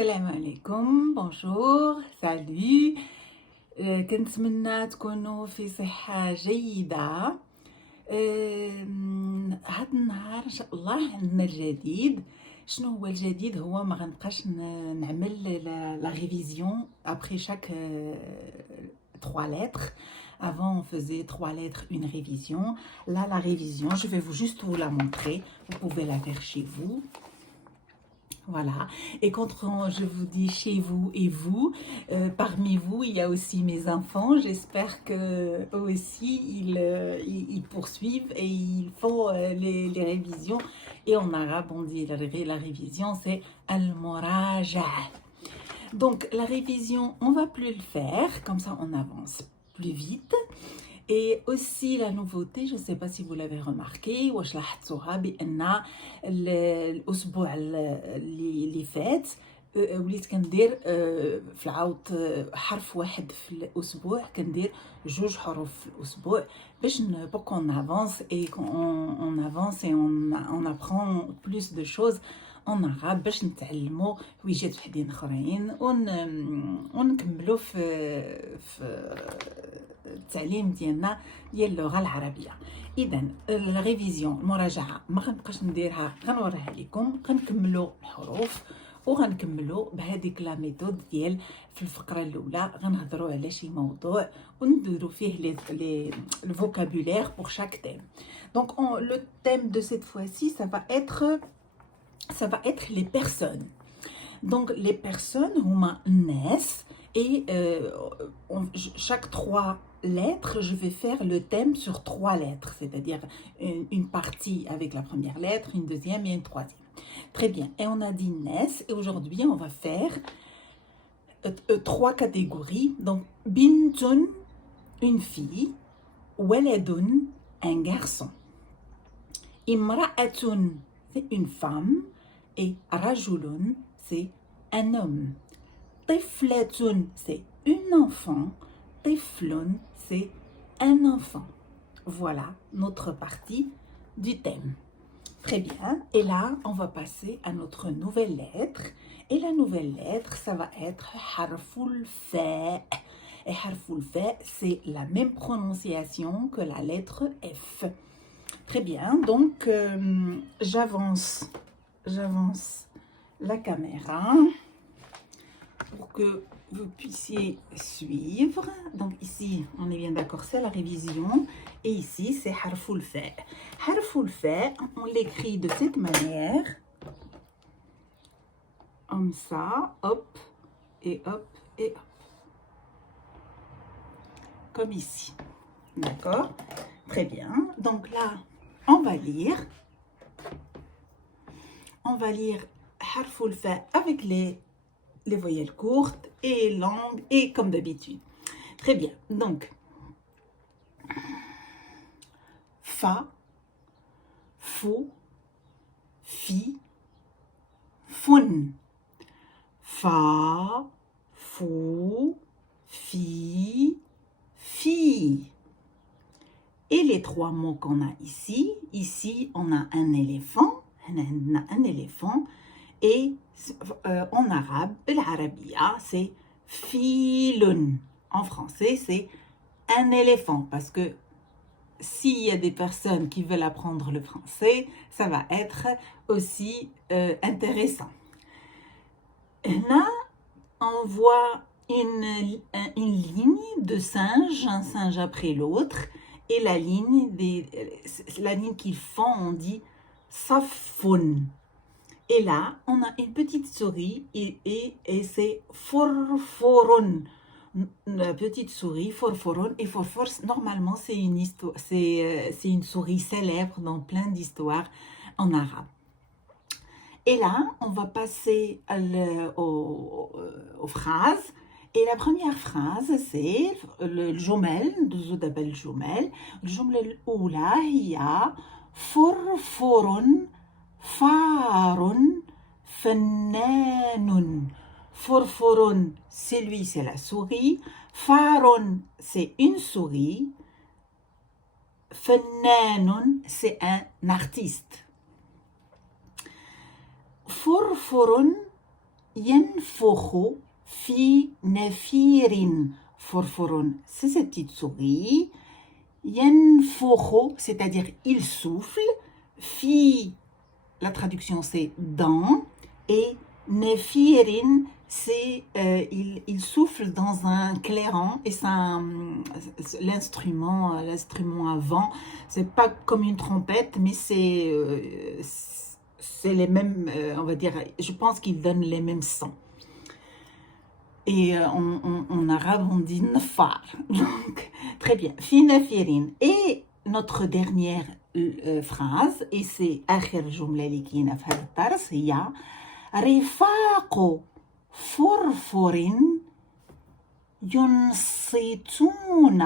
السلام عليكم بونجور سالي كنتمنى تكونوا في صحة جيدة. هذا النهار ان شاء الله عندنا الجديد. شنو هو الجديد؟ هو ما غنبقاش نعمل لا ريفيزيون après chaque 3 lettres. Avant, on faisait 3 lettres, une révision. Là, la révision, je vais juste vous la montrer. Vous pouvez la faire chez vous. Voilà. Et quand je vous dis chez vous et vous, parmi vous, il y a aussi mes enfants. J'espère que eux aussi, ils poursuivent et ils font les révisions. Et en arabe, on dit la révision, c'est al-muraja. Donc, la révision, on va plus le faire. Comme ça, on avance plus vite. Et aussi la nouveauté, je ne sais pas si vous l'avez remarqué, واش لاحظتوها بأن الأسبوع اللي فات وليت كندير في العوض حرف واحد في الأسبوع كندير 2 حروف في الأسبوع باش pour qu'on avance et qu'on avance et on apprend plus de choses en arabe باش نتعلموا حويجات وحدين اخرين ونكملوا في التعليم ديالنا ديال اللغه العربيه. اذا الريفيزيون المراجعه ما غنبقاش نديرها، غنوريها لكم، غنكملوا الحروف وغنكملوا بهذيك لا ميثود ديال في الفقره الاولى غنهضروا على شي موضوع ونديروا فيه لي vocabulaire pour chaque thème. Donc le thème de cette fois-ci ça va être les personnes. Donc les personnes huma الناس et chaque 3 lettres, je vais faire le thème sur 3 lettres, c'est-à-dire une partie avec la première lettre, une deuxième et une troisième. Très bien. Et on a dit Nes, et aujourd'hui, on va faire 3 catégories. Donc, Bintun, une fille, Waladun, un garçon. Imra'atun, c'est une femme, et Rajulun, c'est un homme. Tiflatun, c'est une enfant. Tiflun, c'est un enfant. Voilà notre partie du thème. Très bien. Et là, on va passer à notre nouvelle lettre. Et la nouvelle lettre, ça va être Harful Fa. Et Harful Fa, c'est la même prononciation que la lettre F. Très bien. Donc, j'avance la caméra pour que vous puissiez suivre. Donc ici, on est bien d'accord, c'est la révision. Et ici, c'est Harful Fa. Harful Fa, on l'écrit de cette manière. Comme ça, hop, et hop, et hop. Comme ici. D'accord? Très bien. Donc là, on va lire. On va lire Harful Fa avec les voyelles courtes et longues et comme d'habitude. Très bien. Donc, fa, fou, fi, fun. Fa, fou, fi, fille. Et les 3 mots qu'on a ici on a un éléphant, un éléphant. Et en arabe, l'arabia, c'est filun. En français, c'est un éléphant. Parce que s'il y a des personnes qui veulent apprendre le français, ça va être aussi intéressant. Là, on voit une ligne de singes, un singe après l'autre. Et la ligne qu'ils font, on dit safun. Et là, on a une petite souris et c'est forforon. La petite souris, forforon. Et forfor, normalement, c'est une souris célèbre dans plein d'histoires en arabe. Et là, on va passer aux phrases. Et la première phrase, c'est le jomel, le jomel. Le jomel oula, hiya, forforon. Farun, fannanun. Forforun, c'est lui, c'est la souris. Farun, c'est une souris. Fannanun, c'est un artiste. Forforun ينفخ في نفير فرفر. C'est cette petite souris. ينفخ, c'est-à-dire il souffle. Fi, la traduction c'est dans. Et nefirin, c'est il souffle dans un clairon. Et c'est l'instrument à vent. C'est pas comme une trompette, mais c'est les mêmes, on va dire, je pense qu'ils donnent les mêmes sons. Et en arabe, on dit nafar. Donc, très bien. Fi nafirin. Et notre dernière phrase, et c'est akhir jumla li kayna fi hada الدرس, هي رفاق فرفر ينصتون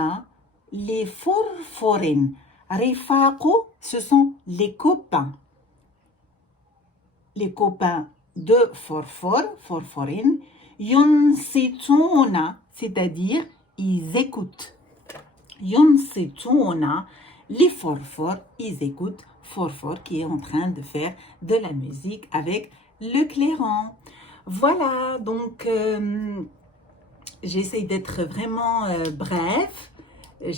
لفرفر. رفاق, ce sont les copains. Les copains de forforin. Yunsituna, c'est-à-dire ils écoutent. Yunsituna, les forfor, ils écoutent forfor qui est en train de faire de la musique avec le clairon. Voilà, donc j'essaie d'être vraiment bref,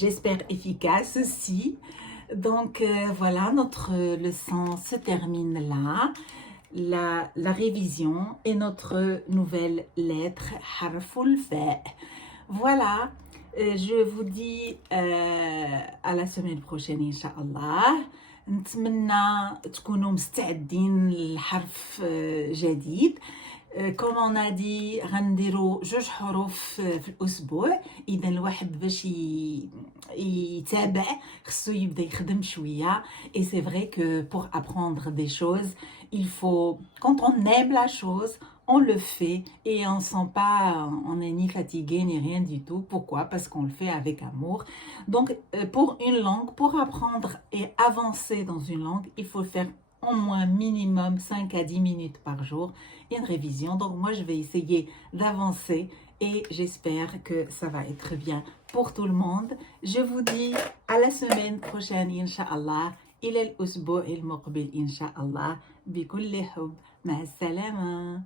j'espère efficace aussi. Donc voilà, notre leçon se termine là. La révision et notre nouvelle lettre harful fa. Voilà, je vous dis à la semaine prochaine Inch'Allah. نتمنى تكونوا مستعدين لحرف جديد. كما on a dit غنديروا 2 حروف في الاسبوع. اذا الواحد باش يتابع خصو يبدا يخدم شويه. Et c'est vrai que pour apprendre des choses, il faut, quand on aime la chose, on le fait et on sent pas, on n'est ni fatigué ni rien du tout. Pourquoi? Parce qu'on le fait avec amour. Donc pour une langue, pour apprendre et avancer dans une langue, il faut faire au moins minimum 5 à 10 minutes par jour une révision. Donc moi je vais essayer d'avancer et j'espère que ça va être bien pour tout le monde. Je vous dis à la semaine prochaine Inch'Allah. إلى الأسبوع المقبل إن شاء الله بكل حب. مع السلامة.